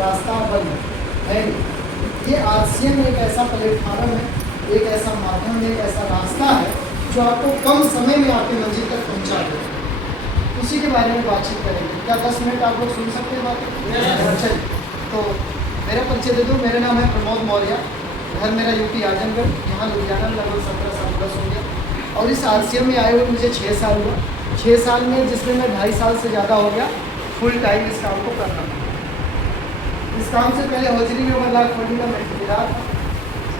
रास्ता बंद है। ये RCM एक ऐसा प्लेटफार्म है, एक ऐसा माध्यम, एक ऐसा रास्ता है जो आपको कम समय में आपकी मंजिल तक पहुंचा दे। उसी के बारे में बातचीत करेंगे। क्या 10 मिनट आप लोग सुन सकते हैं बात? चलिए, तो मेरा परिचय दे दूँ। मेरा नाम है प्रमोद मौर्य, घर मेरा यूपी आजमगढ़, यहाँ लुधियाना में लगभग 17 साल प्लस हो गया। और इस RCM में आए हुए मुझे 6 साल हुआ। 6 साल में जिसमें मैं 2.5 साल से ज़्यादा हो गया फुल टाइम इस काम को करना। इस काम से पहले होजरी में 1 लाख फंडिंग का मैं ठेकेदार था।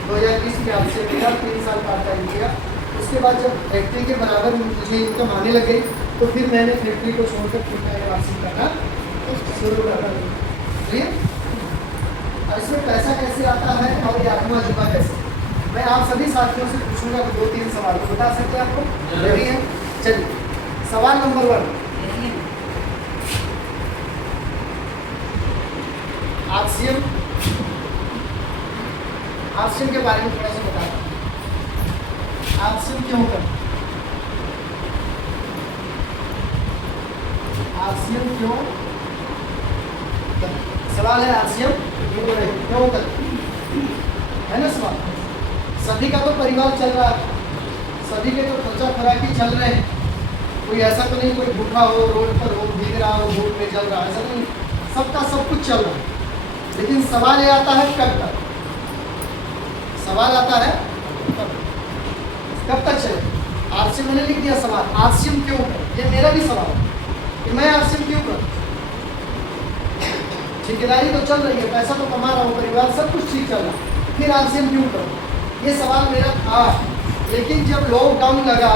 2020 में RCM मिला, 3 साल पार्ट टाइम किया। उसके बाद जब फैक्ट्री के बराबर मुझे इनकम आने लग गई तो फिर मैंने फैक्ट्री को छोड़कर फुल टाइम RCM करना शुरू कर दिया। और इसमें पैसा कैसे आता है और ये आत्मा जुबा कैसे, मैं आप सभी साथियों से पूछूंगा। तो 2-3 सवाल तो बता सकते हैं आपको, रेडी हैं? चलिए, सवाल नंबर 1, RCM के बारे में थोड़ा सा बता। RCM क्यों कर, RCM क्यों कर? सवाल है RCM क्यों कर, है ना सवाल। सभी का तो परिवार चल रहा है, सभी के तो खर्चा खुराकी चल रहे हैं। कोई ऐसा तो नहीं कोई भूखा हो, रोड पर हो, भीग रहा हो, धूप में चल रहा है, ऐसा नहीं। सबका सब कुछ चल रहा है। लेकिन सवाल ये आता है कब तक, सवाल आता है कब तक चले। RCM मैंने लिख दिया सवाल, RCM क्यों कर, ये मेरा भी सवाल है कि मैं RCM क्यों कर। ठेकेदारी तो चल रही है, पैसा तो कमा रहा हूँ, परिवार सब कुछ ठीक चल रहा है, फिर RCM क्यों करो, ये सवाल मेरा था। लेकिन जब लॉकडाउन लगा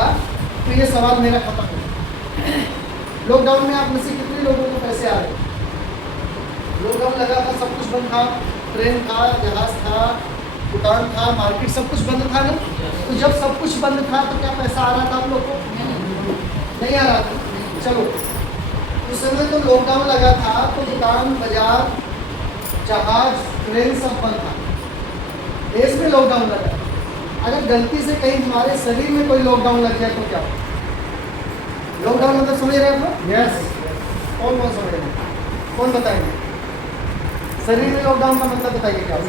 तो ये सवाल मेरा खत्म हो गया। लॉकडाउन में आप में से कितने लोगों को पैसे आ रहे? लॉकडाउन लगा था, सब कुछ बंद था, ट्रेन था, जहाज था, दुकान था, मार्केट सब कुछ बंद था ना। तो जब सब कुछ बंद था तो क्या पैसा आ रहा था आप लोग को? नहीं आ रहा था। चलो, उस समय तो लॉकडाउन लगा था तो दुकान, बाजार, जहाज, ट्रेन सब बंद था, देश में लॉकडाउन लगा। अगर गलती से कहीं हमारे शरीर में कोई लॉकडाउन लग जाए तो क्या हो? लॉकडाउन मतलब समझ रहे हैं आप लोग? यस। कौन कौन समझ रहे हैं? कौन बताएंगे? शरीर में लॉकडाउन का मतलब बताइए क्या है?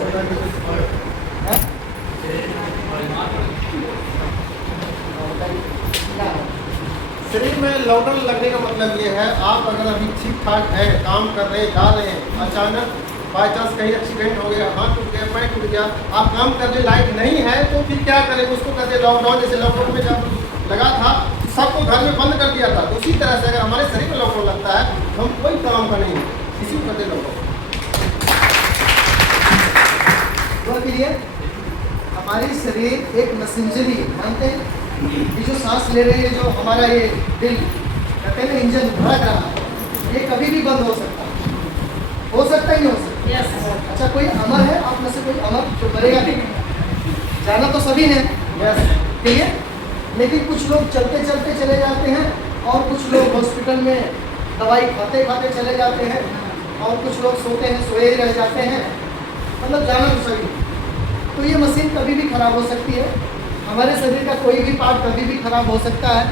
शरीर में लॉकडाउन लगने का मतलब ये है, आप अगर अभी ठीक ठाक है, काम कर रहे हैं, जा रहे हैं, अचानक बाई चांस कहीं एक्सीडेंट हो गया, हाथ टूट गया, पैर टूट गया, आप काम करने लायक नहीं है तो फिर क्या करें? उसको कहते हैं लॉकडाउन। जैसे लॉकडाउन में जब लगा था सबको घर में बंद कर दिया था, तो उसी तरह से अगर हमारे शरीर में लॉकडाउन लगता है तो हम कोई काम का नहीं, इसी को कहते हैं लॉकडाउन। हमारी शरीर एक मशीनरी है, मानते हैं? ये जो सांस ले रहे हैं, जो हमारा ये दिल कहते हैं ना इंजन धड़क रहा है, ये कभी भी बंद हो सकता है। हो सकता ही नहीं हो सकता? yes. अच्छा, कोई अमर है आप में से? कोई अमर जो मरेगा नहीं? जाना तो सभी ने, yes. ठीक है। लेकिन कुछ लोग चलते चलते चले जाते हैं और कुछ लोग हॉस्पिटल में दवाई खाते खाते चले जाते हैं और कुछ लोग सोते हैं, सोए ही रह जाते हैं। मतलब जाना तो सभी। तो ये मशीन कभी भी खराब हो सकती है। हमारे शरीर का कोई भी पार्ट कभी भी खराब हो सकता है।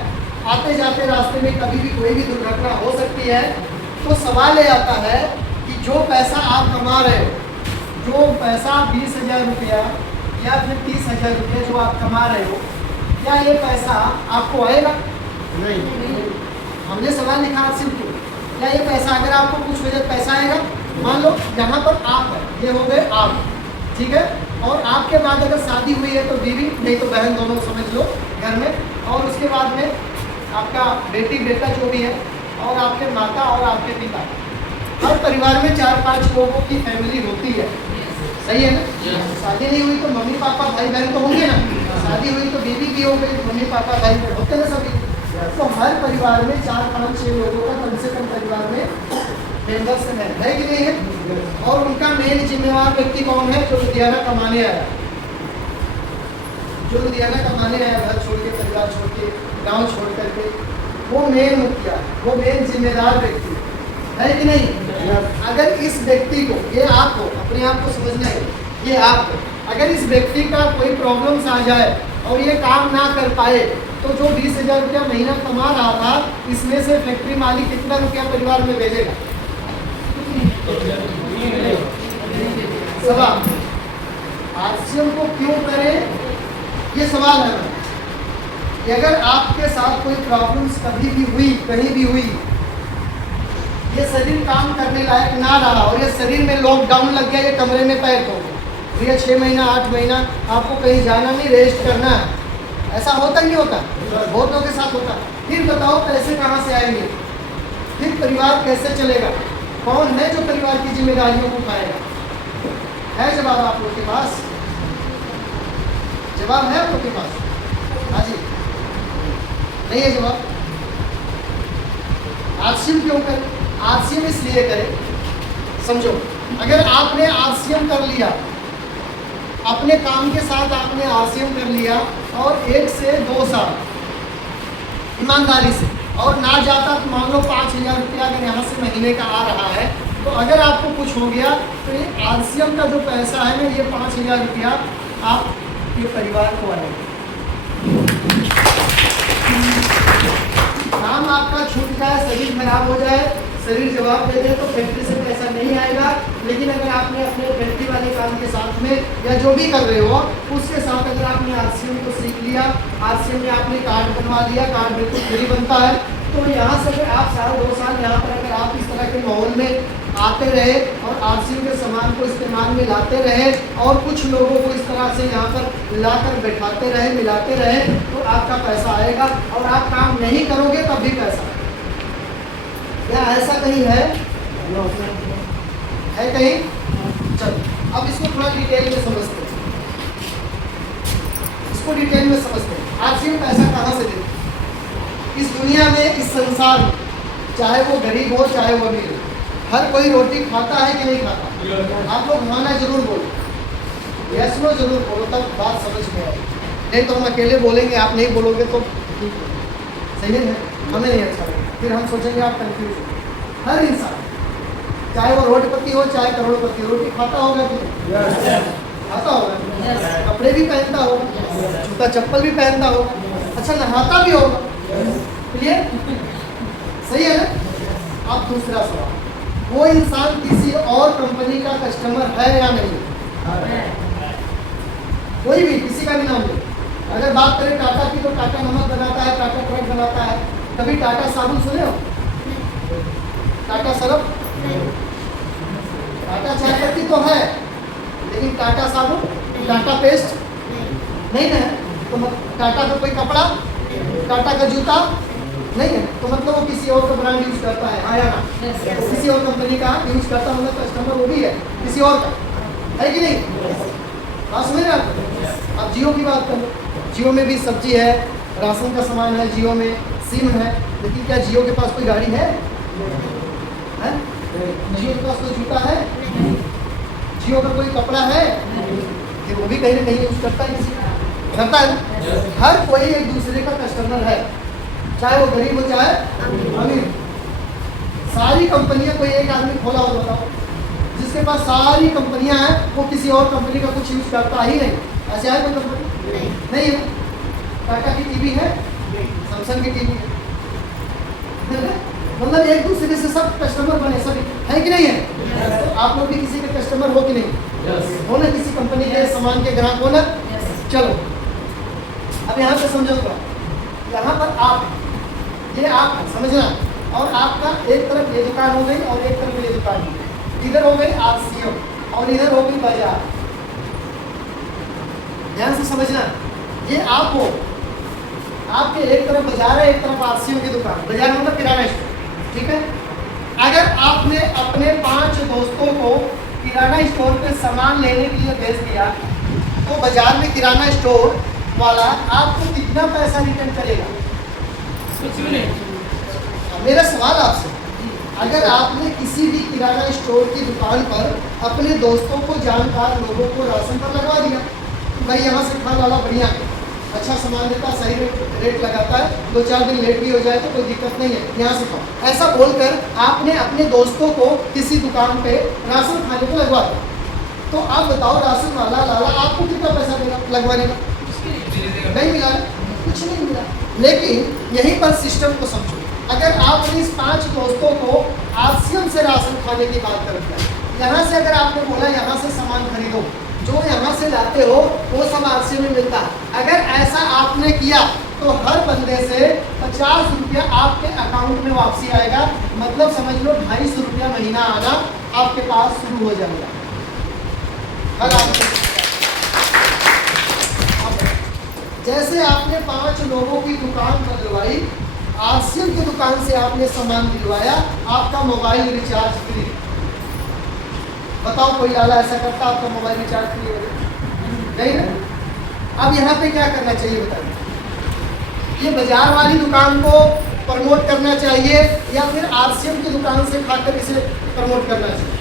आते जाते रास्ते में कभी भी कोई भी दुर्घटना हो सकती है। तो सवाल ये आता है कि जो पैसा आप कमा रहे हो, जो पैसा 20,000 रुपया या फिर 30,000 रुपया जो आप कमा रहे हो, क्या ये पैसा आपको आएगा? नहीं। हमने सवाल लिखा आपसे क्यों, क्या ये पैसा अगर आपको कुछ वजह पैसा आएगा? मान लो यहाँ पर आप है, ये हो गए आप, ठीक है। और आपके बाद अगर शादी हुई है तो बीवी नहीं तो बहन, दोनों समझ लो घर में। और उसके बाद में आपका बेटी बेटा जो भी है, और आपके माता और आपके पिता। हर परिवार में 4-5 लोगों की फैमिली होती है, सही है ना? शादी नहीं हुई तो मम्मी पापा भाई बहन तो होंगे ना, शादी हुई तो बीवी भी हो गई, मम्मी पापा भाई बहन होते ना सभी। तो हर परिवार में 4-5-6 लोगों का कम से कम परिवार में मेंबर्स है कि नहीं है? और उनका मेन जिम्मेवार व्यक्ति कौन है? जो लुधियाना कमाने आया, जो लुधियाना कमाने आया, घर छोड़ के, परिवार छोड़ के, गांव छोड़ करके, वो मेन मुखिया, वो मेन जिम्मेदार व्यक्ति है कि नहीं? अगर इस व्यक्ति को, ये आपको अपने आप को समझना है, ये आपको अगर इस व्यक्ति का कोई प्रॉब्लम्स आ जाए और ये काम ना कर पाए तो जो 20,000 रुपया महीना कमा रहा था, इसमें से फैक्ट्री मालिक कितना रुपया परिवार में भेजेगा? सवाल, आरसीएम को क्यों करें, ये सवाल है कि अगर आपके साथ कोई प्रॉब्लम्स कभी भी हुई, कहीं भी हुई, ये शरीर काम करने लायक ना रहा और ये शरीर में लॉकडाउन लग गया, ये कमरे में पैक हो गया, तो ये 6 महीना 8 महीना आपको कहीं जाना नहीं, रेस्ट करना है, ऐसा होता ही नहीं होता, बहुत लोगों के साथ होता है। फिर बताओ पैसे कहाँ से आएंगे, फिर परिवार कैसे चलेगा, कौन है जो परिवार की जिम्मेदारियों को उठाएगा? है जवाब आप लोग के पास? जवाब है आप लोग के पास? हाँ जी, नहीं है जवाब? आरसीएम क्यों करें? आरसीएम इसलिए करें, समझो, अगर आपने आरसीएम कर लिया, अपने काम के साथ आपने आरसीएम कर लिया और 1 से 2 साल ईमानदारी से, और ना जाता तो मान लो 5,000 रुपया अगर यहाँ से महीने का आ रहा है, तो अगर आपको कुछ हो गया तो ये आरसीएम का जो पैसा है ना, ये 5,000 रुपया आपके परिवार को आएगा। काम आपका छूट जाए, शरीर खराब हो जाए, शरीर जवाब दे दे तो फैक्ट्री से पैसा नहीं आएगा, लेकिन अगर आपने अपने फैक्ट्री वाले काम के साथ में या जो भी कर रहे हो उसके साथ अगर आपने आरसीएम को सीख लिया, आरसीएम में आपने कार्ड बनवा लिया, कार्ड बिल्कुल फ्री बनता है, तो यहाँ से अगर आप 2 साल यहाँ पर अगर आप इस तरह के माहौल में आते रहे और आरसीएम के सामान को इस्तेमाल में लाते रहे और कुछ लोगों को इस तरह से यहाँ पर लाकर बैठाते रहे, मिलाते रहे, तो आपका पैसा आएगा, और आप काम नहीं करोगे तब भी पैसा आएगा। क्या ऐसा कहीं है कहीं? चलो अब इसको थोड़ा डिटेल में समझते हैं, इसको डिटेल में समझते हैं। आरसीएम पैसा कहाँ से देते? इस दुनिया में, इस संसार में, चाहे वो गरीब हो चाहे वो अमीर हो, हर कोई रोटी खाता है कि नहीं खाता? आप लोग माना जरूर बोलो, यस नो जरूर बोलो, तब बात समझ में आएगी। नहीं तो हम अकेले बोलेंगे, आप नहीं बोलोगे तो सही है, हमें नहीं अच्छा लगेगा, फिर हम सोचेंगे आप कंफ्यूज हो। हर इंसान, चाहे वो रोडपति हो चाहे करोड़पति, रोटी खाता होगा कि नहीं? खाता होगा, कपड़े भी पहनता होगा, जूता चप्पल भी पहनता होगा, अच्छा नहाता भी होगा, क्लियर? सही है ना? अब दूसरा सवाल, वो इंसान किसी और कंपनी का कस्टमर है या नहीं? कोई भी, किसी का भी नाम ले। अगर बात करें टाटा की, तो टाटा नमक बनाता है, टाटा ट्रक बनाता है, कभी टाटा साबुन सुने हो? टाटा सरफ? टाटा चाय पत्ती तो है, लेकिन टाटा साबुन, टाटा पेस्ट नहीं है, तो टाटा का कोई कपड़ा, टाटा का जूता नहीं है, तो मतलब वो किसी और का ब्रांड यूज करता है, हाँ या ना? तो किसी और कंपनी का यूज करता, मतलब कस्टमर वो भी है किसी और का, है कि नहीं? बात समझ रहे आप? अब जियो की बात करो, जियो में भी सब्जी है, राशन का सामान है, जियो में सिम है, लेकिन क्या जियो के पास कोई गाड़ी है? जियो के पास कोई जूता है? जियो का कोई कपड़ा है? फिर वो भी कहीं ना कहीं यूज करता है, किसी करता है। हर कोई एक दूसरे का कस्टमर है, चाहे वो गरीब हो चाहे अमीर। सारी कंपनियां, कोई एक आदमी खोला हो बताओ जिसके पास सारी कंपनियां हैं, वो किसी और कंपनी का कुछ यूज करता ही नहीं, ऐसे है कोई कंपनी? नहीं है। टाटा की टीवी है, सैमसंग की टीवी है, मतलब एक दूसरे से सब कस्टमर बने, सभी है कि नहीं है? तो आप लोग भी किसी के कस्टमर हो कि नहीं? हो ना, किसी कंपनी के सामान के ग्राहक हो ना? चलो अब यहाँ पे समझोगा, यहाँ पर आप, ये आप समझना, और आपका एक तरफ ये दुकान हो गई और एक तरफ ये दुकान हो गई, इधर हो गई आरसीएम और इधर हो गई बाजार। ध्यान से समझना, ये आप हो, आपके एक तरफ बाजार है, एक तरफ आरसीएम की दुकान, बाजार मतलब किराना स्टोर, ठीक है? अगर आपने अपने 5 दोस्तों को किराना स्टोर पे सामान लेने के लिए भेज दिया, तो बाजार में किराना स्टोर वाला आपको कितना पैसा रिटर्न करेगा? कुछ भी नहीं। मेरा सवाल आपसे, अगर आपने किसी भी किराना स्टोर की दुकान पर अपने दोस्तों को, जानकार लोगों को राशन पर लगवा दिया, भाई यहाँ से खा लाला, बढ़िया अच्छा सामान देता, सही रेट लगाता है, 2-4 दिन लेट भी हो जाए तो कोई दिक्कत नहीं है, यहाँ से खाओ, ऐसा बोलकर आपने अपने दोस्तों को किसी दुकान पे राशन खाने को लगवा दिया, तो आप बताओ राशन वाला लाला आपको कितना पैसा देगा लगवाने का? नहीं मिला, कुछ नहीं मिला। लेकिन यहीं पर सिस्टम को समझो, अगर आपने इस 5 दोस्तों को आरसीएम से राशन खाने की बात करते हैं, यहाँ से अगर आप आपको बोला यहाँ से सामान खरीदो, जो यहाँ से लाते हो वो सब आरसीएम में मिलता है। अगर ऐसा आपने किया तो हर बंदे से 50 रुपया आपके अकाउंट में वापसी आएगा, मतलब समझ लो 250 रुपया महीना आना आपके पास शुरू हो जाएगा हर आदमी। जैसे आपने 5 लोगों की दुकान बदलवाई, आरसीएम की दुकान से आपने सामान दिलवाया, आपका मोबाइल रिचार्ज फ्री। बताओ कोई आला ऐसा करता आपका मोबाइल रिचार्ज फ्री हो नहीं ना? अब यहाँ पे क्या करना चाहिए बताइए? ये बाजार वाली दुकान को प्रमोट करना चाहिए या फिर आरसीएम की दुकान से खाकर इसे प्रमोट करना चाहिए?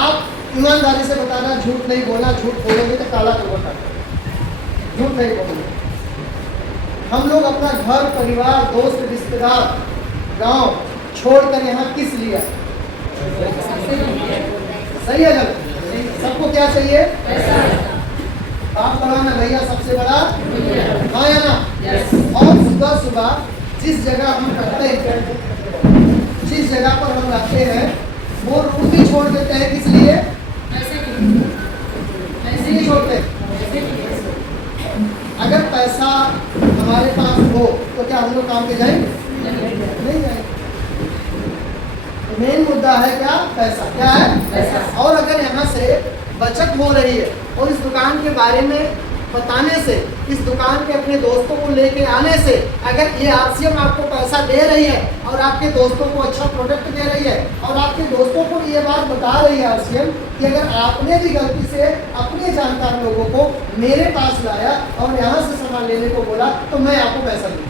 आप ईमानदारी से बताना, झूठ नहीं बोलना। झूठ बोलोगे तो काला कलर काटोगे, झूठ नहीं बोलोगे। हम लोग अपना घर परिवार दोस्त रिश्तेदार गांव छोड़कर यहाँ किस लिए? सही है गलत? सबको क्या चाहिए? आप बताना भैया सबसे बड़ा हाँ या ना? और सुबह सुबह जिस जगह हम रहते हैं, जिस जगह पर हम रहते हैं, वो रूम भी छोड़ देते हैं। किस लिए? इसलिए छोड़ते हैं। अगर पैसा हमारे पास हो तो क्या हम लोग काम पे जाएंगे? नहीं जाएंगे। मेन मुद्दा है क्या? पैसा। क्या है? पैसा। और अगर यहाँ से बचत हो रही है और इस दुकान के बारे में बताने से, इस दुकान के अपने दोस्तों को लेके आने से, अगर ये आरसीएम आपको पैसा दे रही है और आपके दोस्तों को अच्छा प्रोडक्ट दे रही है और आपके दोस्तों को ये बात बता रही है आरसीएम कि अगर आपने भी गलती से अपने जानकार लोगों को मेरे पास लाया और यहाँ से सामान लेने को बोला तो मैं आपको पैसा दूँ।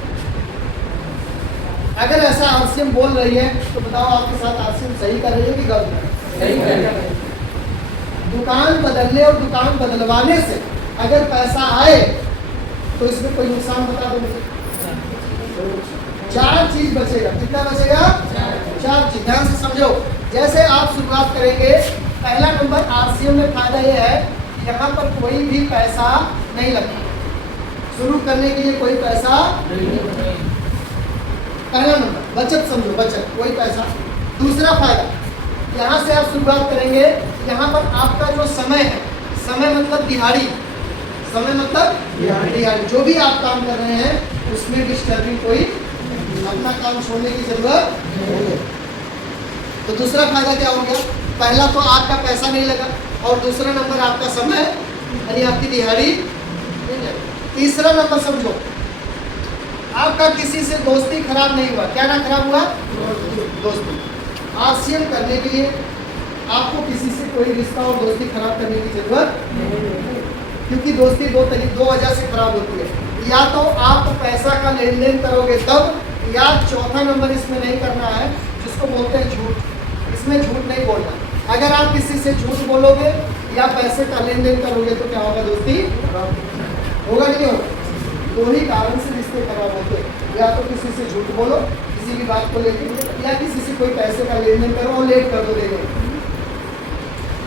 अगर ऐसा आरसीएम बोल रही है तो बताओ आपके साथ आरसीएम सही कर रही है कि गलत है? सही कर रही है। दुकान बदलने और दुकान बदलवाने से अगर पैसा आए तो इसमें कोई नुकसान बता दो मुझे। 4 चीज बचेगा। कितना बचेगा? 4 चीज। ध्यान से समझो। जैसे आप शुरुआत करेंगे, पहला नंबर आरसीएम में फायदा ये है कि यहाँ पर कोई भी पैसा नहीं लगता। शुरू करने के लिए कोई पैसा नहीं। पहला नंबर बचत समझो, बचत, कोई पैसा। दूसरा फायदा, यहाँ से आप शुरुआत करेंगे, यहाँ पर आपका जो समय है, समय मतलब दिहाड़ी, समय मतलब दिहाड़ी, जो भी आप काम कर रहे हैं उसमें डिस्टर्बिंग कोई अपना काम छोड़ने की जरूरत नहीं है। तो दूसरा फायदा क्या हो गया? पहला तो आपका पैसा नहीं लगा और दूसरा नंबर आपका समय यानी आपकी दिहाड़ी। तीसरा नंबर समझो, आपका किसी से दोस्ती खराब नहीं हुआ। क्या ना खराब हुआ? दोस्ती। आरसीएम करने के लिए आपको किसी से कोई रिश्ता और दोस्ती खराब करने की जरूरत नहीं, क्योंकि दोस्ती दो वजह से खराब होती है। या तो आप पैसा का लेन देन करोगे तब, या चौथा नंबर इसमें नहीं करना है जिसको बोलते हैं झूठ। इसमें झूठ नहीं बोलना। अगर आप किसी से झूठ बोलोगे या पैसे का लेन देन करोगे तो क्या होगा? दोस्ती होगा नहीं होगा? 2 ही कारण से रिश्ते खराब होते हैं। या तो किसी से झूठ बोलो किसी की बात को लेकर, या किसी से कोई पैसे का लेन देन करो और लेट कर दो देने,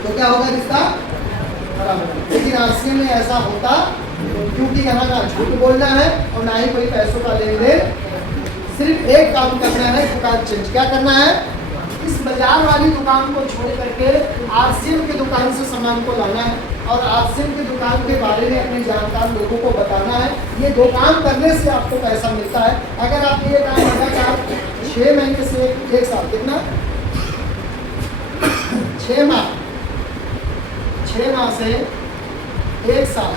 तो क्या होगा? रिश्ता खराब होगा। लेकिन आरसीएम में ऐसा होता क्योंकि यहाँ ना झूठ बोलना है और ना ही कोई पैसों का लेन देन। सिर्फ एक काम करना है, दुकान चेंज। क्या करना है? इस बाजार वाली दुकान को छोड़ करके आरसीएम की दुकान से सामान को लाना है और आरसीएम की दुकान के बारे में अपने जानकार लोगों को बताना है। ये 2 काम करने से आपको पैसा मिलता है। अगर आप ये काम लगातार 6 महीने से 1 साल, कितना? 6 माह, 6 माह से 1 साल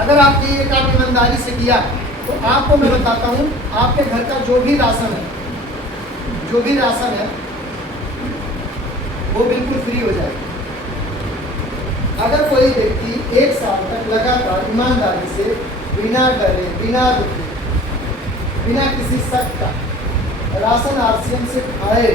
अगर आपने ये काम ईमानदारी से किया तो आपको मैं बताता हूँ, आपके घर का जो भी राशन है वो बिल्कुल फ्री हो जाएगा। अगर कोई व्यक्ति 1 साल तक लगातार ईमानदारी से बिना डरे, बिना रुके, बिना किसी शक का राशन आरसीएम से खाए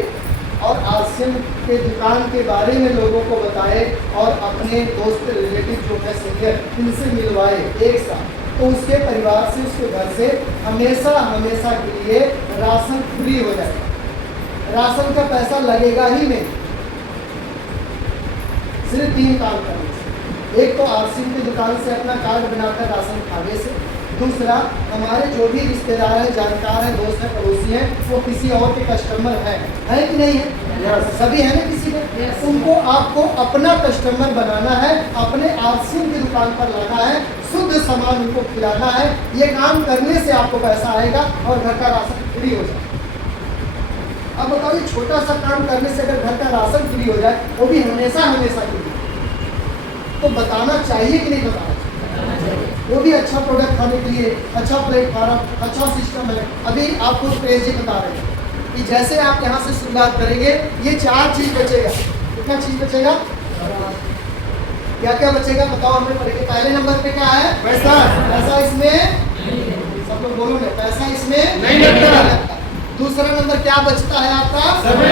और आरसीएम के दुकान के बारे में लोगों को बताए और अपने दोस्त रिलेटिव जो है सीनियर इनसे मिलवाए 1 साल, तो उसके परिवार से, उसके घर से हमेशा हमेशा के लिए राशन फ्री हो जाएगा। राशन का पैसा लगेगा ही नहीं। सिर्फ 3 काम करने से। एक तो आरसीएम की दुकान से अपना कार्ड बनाकर राशन खाने से, दूसरा, हमारे जो भी रिश्तेदार हैं, जानकार हैं, दोस्त हैं, पड़ोसी हैं, वो किसी और के कस्टमर हैं, है कि नहीं है? सभी है ना किसी के? उनको आपको अपना कस्टमर बनाना है, अपने आरसीएम की दुकान पर लाना है, शुद्ध सामान उनको खिलाना है। ये काम करने से आपको पैसा आएगा और घर का राशन फ्री हो जाए। अब बताओ, ये छोटा सा काम करने से अगर घर का राशन फ्री हो जाए, वो भी हमेशा हमेशा के लिए, तो बताना चाहिए कि नहीं बताना चाहिए? वो भी अच्छा प्रोडक्ट खाने के लिए, अच्छा प्लेटफॉर्म, अच्छा सिस्टम है। अभी आपको क्रेजी बता रहे हैं कि जैसे आप यहाँ से शुरुआत करेंगे, ये 4 चीज़ बचेगा। कितना चीज़ बचेगा? क्या क्या बचेगा बताओ हमें पढ़ेंगे। पहले नंबर पे क्या है? पैसा। पैसा इसमें सब लोग बोलो ना, पैसा इसमें नहीं लगता। दूसरा नंबर क्या बचता है आपका? समय।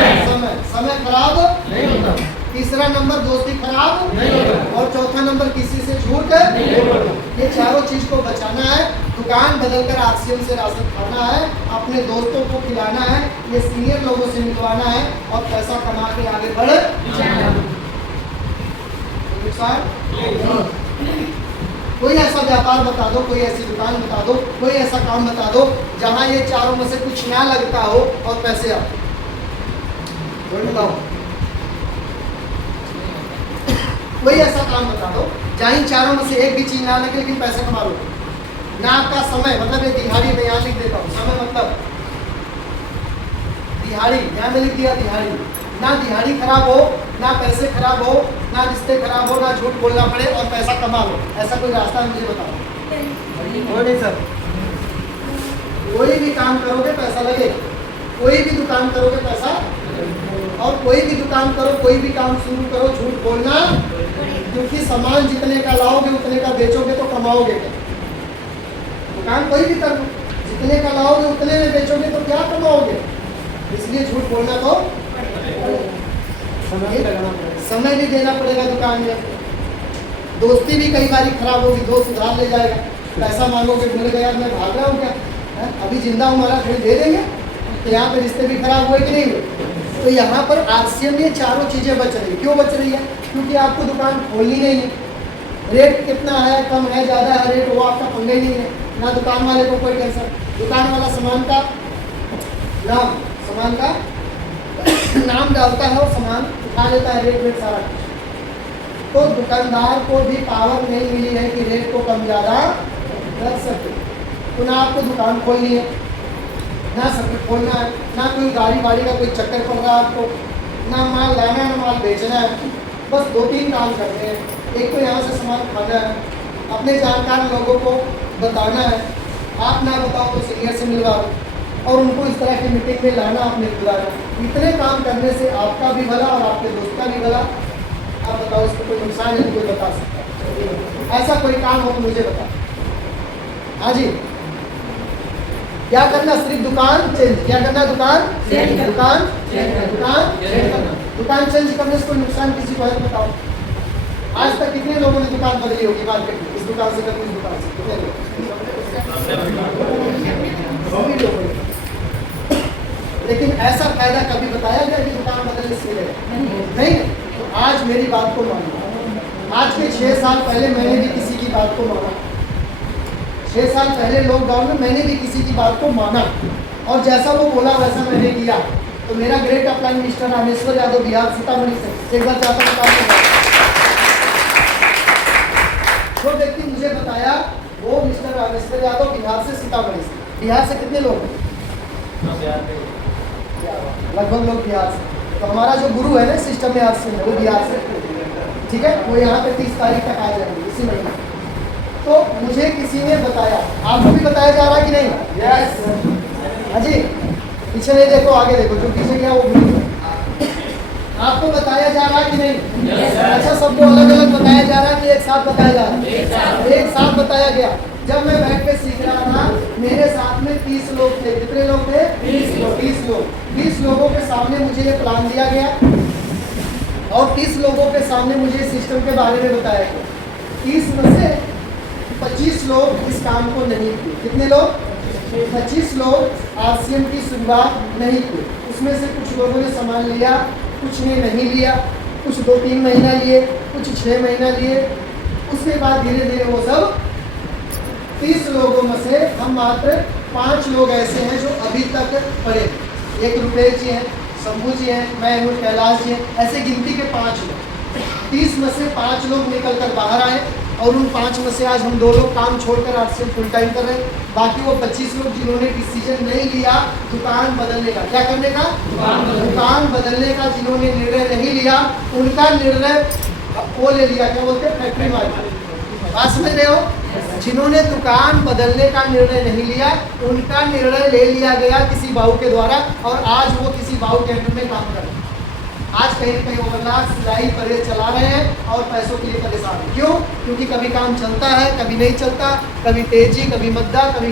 समय खराब नहीं होता। तीसरा नंबर दोस्ती खराब नहीं होता। और चौथा नंबर किसी से झूठ नहीं होता। ये चारों चीज को बचाना है। दुकान बदलकर आरसीएम से राशन खाना है, अपने दोस्तों को खिलाना है, ये सीनियर लोगों से मिलवाना है और पैसा कमा के आगे बढ़ जाना। कोई ऐसा व्यापार बता दो, कोई ऐसी दुकान बता दो, कोई ऐसा काम बता दो जहां ये चारों में से कुछ ना लगता हो और पैसे आते। बताओ, कोई ऐसा काम बता दो जहाँ इन चारों में से एक भी चीज ना लगे लेकिन पैसा कमा लो। ना आपका समय, मतलब ये दिहाड़ी, मैं यहाँ लिख देता हूँ समय मतलब दिहाड़ी, यहाँ में लिख दिया दिहाड़ी। ना दिहाड़ी खराब हो, ना पैसे खराब हो, ना रिश्ते खराब हो, ना झूठ बोलना पड़े और पैसा कमा लो। ऐसा कोई रास्ता मुझे बताओ। वो नहीं सर। कोई भी काम करोगे पैसा लगेगा, कोई भी दुकान करोगे पैसा, और कोई भी दुकान करो, कोई भी काम शुरू करो, झूठ बोलना, क्योंकि सामान जितने का लाओगे उतने का बेचोगे तो कमाओगे क्या? दुकान कोई भी करो, जितने का लाओगे उतने में बेचोगे तो क्या कमाओगे? इसलिए झूठ बोलना तो समय भी देना पड़ेगा दुकान में। दोस्ती भी कई बार खराब होगी, दोस्त उधार ले जाएगा, पैसा मांगोगे, बोलेगा यार मैं भाग रहा हूँ क्या, अभी जिंदा हूँ, हमारा थोड़ी दे देंगे, तो यहाँ पे रिश्ते भी खराब हुए कि नहीं हुए? तो यहाँ पर आरसीएम में चारों चीज़ें बच रही है। क्यों बच रही है? क्योंकि आपको दुकान खोलनी नहीं है। रेट कितना है, कम है, ज़्यादा है रेट, वो आपका पंगा ही नहीं है। ना दुकान वाले को कोई टेंशन, दुकान वाला सामान का नाम डालता है और सामान उठा लेता है, रेट सारा। तो दुकानदार को भी पावर नहीं मिली है कि रेट को कम ज़्यादा कर सके। तो ना आपको दुकान खोलनी है, ना सर्किट खोलना है, ना कोई गाड़ी वाड़ी का कोई चक्कर पड़ रहा है आपको, ना माल लाना है, ना माल बेचना है। बस 2-3 काम करने हैं। एक तो यहाँ से सामान खाना है, अपने जानकार लोगों को बताना है, आप ना बताओ तो सीनियर से मिलवा दो, और उनको इस तरह की मीटिंग में लाना, अपने बुलाना। इतने काम करने से आपका भी भला और आपके दोस्त का भी भला। आप बताओ, इसको कोई नुकसान है? कोई बता सकता है? ऐसा कोई काम हो तो मुझे बता। हाँ जी, क्या करना? सिर्फ दुकान चेंज। क्या करना? दुकान चेंज करना। दुकान चेंज करने से कोई नुकसान किसी को है तो बताओ। आज तक कितने लोगों ने दुकान बदली होगी मार्केट में? इस दुकान से कर, इस दुकान से, कितने लोग? सभी लोगों ने। लेकिन ऐसा फायदा कभी बताया गया कि दुकान बदलने से मिलेगा? नहीं। तो आज मेरी बात को मानो। आज के 6 साल पहले मैंने भी किसी की बात को माना। 6 साल पहले लॉकडाउन में मैंने भी किसी की बात को माना, और जैसा वो बोला वैसा मैंने किया। तो मेरा great upline mister Rameshwar Yadav, Bihar Sitamarhi से, एक बार चाहता हूँ जो व्यक्ति मुझे बताया वो मिस्टर रामेश्वर यादव, बिहार से, सीतामढ़ी से। बिहार से कितने लोग हैं? लगभग लोग बिहार से। तो हमारा जो गुरु है ना सिस्टम में आरसीएम, वो बिहार से, ठीक है। वो यहाँ पे 30 तारीख तक आ जाएंगे, इसी महीने। तो मुझे किसी ने बताया, आपको भी बताया जा रहा है कि नहीं? यस। हाँ जी, पीछे नहीं देखो, आगे देखो, जो पीछे गया वो गुरु। आपको बताया जा रहा है कि नहीं? अच्छा, सबको अलग अलग बताया जा रहा है कि एक साथ बताया जा रहा है? एक साथ बताया गया। जब मैं बैठ के सीख रहा था, मेरे साथ में 30 लोग थे। कितने लोग थे? 30 लोग। 30 लोगों के सामने मुझे ये प्लान दिया गया, और 30 लोगों के सामने मुझे सिस्टम के बारे में बताया गया। 30 में से 25 लोग इस काम को नहीं किए। कितने लोग? 25 लोग आरसीएम की शुरुआत नहीं की। उसमें से कुछ लोगों ने सामान लिया, कुछ ने नहीं लिया, कुछ 2-3 महीना लिए, कुछ 6 महीना लिए। उसके बाद धीरे धीरे वो सब 30 लोगों में से हम मात्र 5 लोग ऐसे हैं जो अभी तक पढ़े। एक रुपेश जी हैं, शंभू जी हैं, मैं हूँ, कैलाश जी हैं, ऐसे गिनती के 5 लोग। 30 में से 5 लोग निकल कर बाहर आए और उन 5 में से आज हम 2 लोग काम छोड़कर आज से फुल टाइम कर रहे हैं। बाकी वो 25 लोग जिन्होंने डिसीजन नहीं लिया दुकान बदलने का, क्या करने का, दुकान बदलने का जिन्होंने निर्णय नहीं लिया, उनका निर्णय वो ले लिया, क्या बोलते हैं, फैक्ट्री मालिक। बात समझ रहे हो? जिन्होंने दुकान बदलने का निर्णय नहीं लिया, उनका निर्णय ले लिया गया किसी बाबू के द्वारा और आज वो किसी बाबू के अंडर में काम कर रहे हैं। आज कहीं न कहीं ओवरलॉक सिलाई परहेज चला रहे हैं और पैसों के लिए परेशान हैं। क्यों? क्योंकि कभी काम चलता है, कभी नहीं चलता, कभी तेजी, कभी मद्दा, कभी